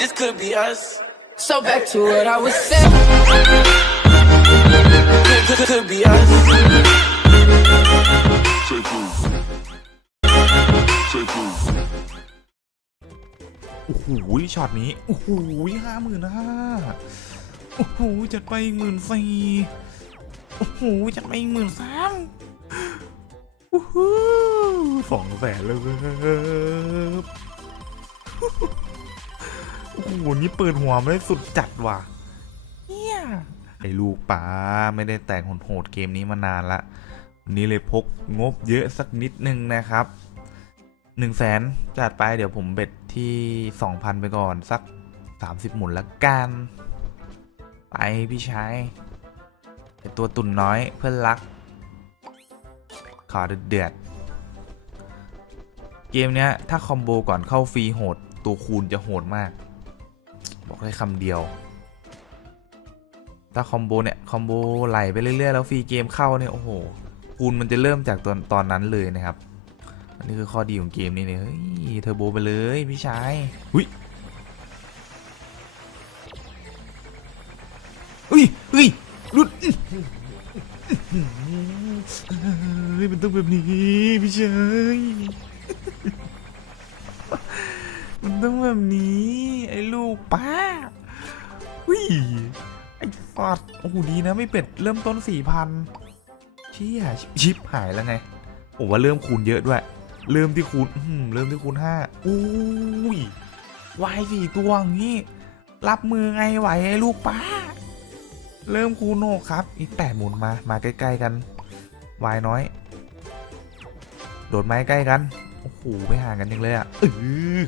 This could be us. So back to what I was saying. Could, could, could be us. Take move. Take move. โอ้โหช็อตนี้โอ้โหห้าหมื่นห้าโอ้โหจัดไปหมื่นสี่โอ้โหจัดไปหมื่นสามโอ้โหสองแสนเลยครับ โอ้โหนี่เปิดหัวมาได้สุดจัดว่ะเฮียไอ้ลูกป๋าไม่ได้แต่งโหดเกมนี้มานานละวันนี้เลยพกงบเยอะสักนิดนึงนะครับหนึ่งแสนจัดไปเดี๋ยวผมเบ็ดที่สองพันไปก่อนสักสามสิบหมุนละกัน ไปพี่ชายตัวตุ่นน้อยเพื่อนรัก ขอเดือดเกมเนี้ยถ้าคอมโบก่อนเข้าฟรีโหด ตัวคูณจะโหดมาก บอกได้คำเดียว ถ้าคอมโบเนี่ย คอมโบไหลไปเรื่อย ๆ แล้วฟรีเกมเข้าเนี่ย โอ้โหคูณมันจะเริ่มจากตอนตอนนั้นเลยนะครับ อันนี้คือข้อดีของเกมนี้เนี่ยเฮ้ยเทอร์โบไปเลยพี่ชายหุยอุ้ยอุ้ยหลุดเฮ้ยมันต้องแบบนี้พี่ชาย มันต้องแบบนี้ ไอ้ลูกป้าอุ้ยไอ้ฟัดโอ้โหดีนะไม่เป็ดเริ่มต้นสี่พันเชี่ยชิปหายแล้วไง ผมว่าเริ่มคูณเยอะด้วย เริ่มที่คูณอืเริ่มที่คูณห้าอุ้ยวายสี่ตัวงนี้ รับมือไงไหวไอ้ลูกป้า เริ่มคูณโหกครับ อีกแปดหมุนมา มาใกล้ๆกันวายน้อย โดดไม้ใกล้กัน โอ้โหไม่ห่างกันยังเลยอะเออ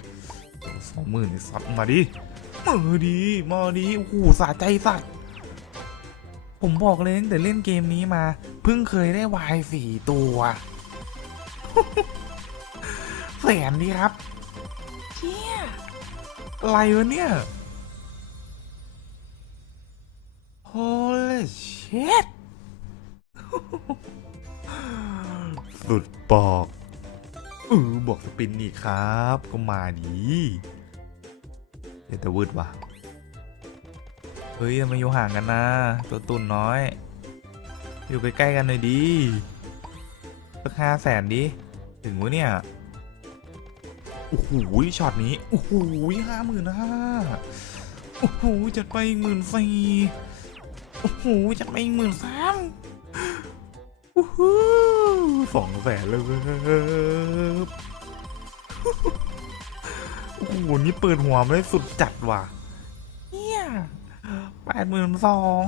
สองหมื่นสัตว์มาดิมาดีมาดีโอ้โหสะใจสัตว์ผมบอกเลยตั้งแต่เล่นเกมนี้มา เพิ่งเคยได้วายสี่ตัวแสนดีครับเชี่ยอะไรวะเนี่ย Holy shit สุดปอกเออบอกสปินนี่ครับ ก็มาดี เดี๋ยวแต่วืดว่ะเฮ้ยทำไมอยู่ห่างกันนะตัวตุ่นน้อย อยู่ใกล้ๆกันหน่อยดีสักห้าแสนดิถึงวะเนี่ยโอ้โหช็อตนี้โอ้โหห้าหมื่นห้าโอ้โหจัดไปหมื่นสี่โอ้โหจัดไปหมื่นสามโอ้โหสองแสนเลยครับโอ้โหนี่เปิดหัวมาได้สุดจัดว่ะเฮียแปดหมื่นสอง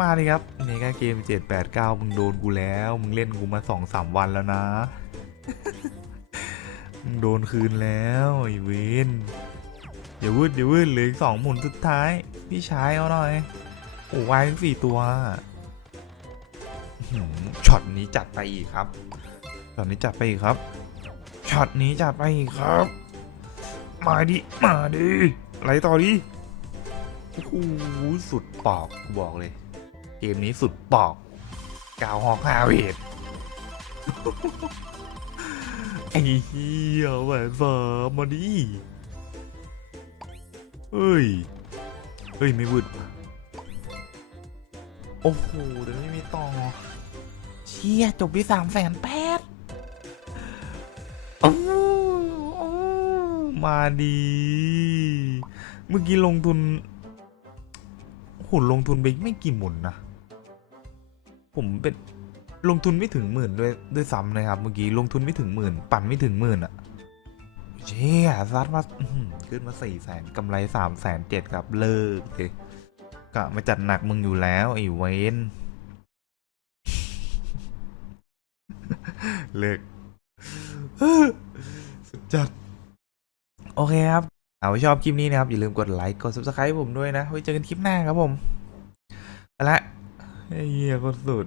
มาดิครับเมกาเกมเจ็ดแปดเก้ามึงโดนกูแล้ว มึงเล่นกูมาสองสามวันแล้วนะ มึงโดนคืนแล้วไอ้เวนอย่าวุ่นอย่าวุ่นเหลืออีกสองหมุนสุดท้าย พี่ชายเอาหน่อย โอ้วายทั้งสี่ตัวหือช็อตนี้จัดไปอีกครับช็อตนี้จัดไปอีกครับ ช็อตนี้จัดไปอีกครับ มาดิ มาดิไหลต่อดิโอ้โหสุดปอกบอกเลย เกมนี้สุดปอกกาวฮอกฮาเวดไอ้เหี้ยแหวนสามมาดิเฮ้ย เฮ้ย ไม่วืดว่ะโอ้โหเดี๋ยวไม่มีต่อ เชี่ยจบที่สามแสนแปด โอ้โอ้มาดี เมื่อกี้ลงทุนโหลงทุนไปไม่กี่หมุนนะ ผมเป็นลงทุนไม่ถึงหมื่นด้วยด้วยซ้ำนะครับ เมื่อกี้ลงทุนไม่ถึงหมื่น ปั่นไม่ถึงหมื่นอะเชี่ยซัดมาขึ้นมาสี่แสนกำไรสามแสนเจ็ดครับเลิกเลยกะมาจัดหนักมึงอยู่แล้วไอ้เวนเลิก สุดจัด โอเคครับเอาไว้ชอบคลิปนี้นะครับ อย่าลืมกดไลค์ กด subscribe ผมด้วยนะ ไว้เจอกันคลิปหน้าครับผม ไปละไอ้เหี้ยก็สุด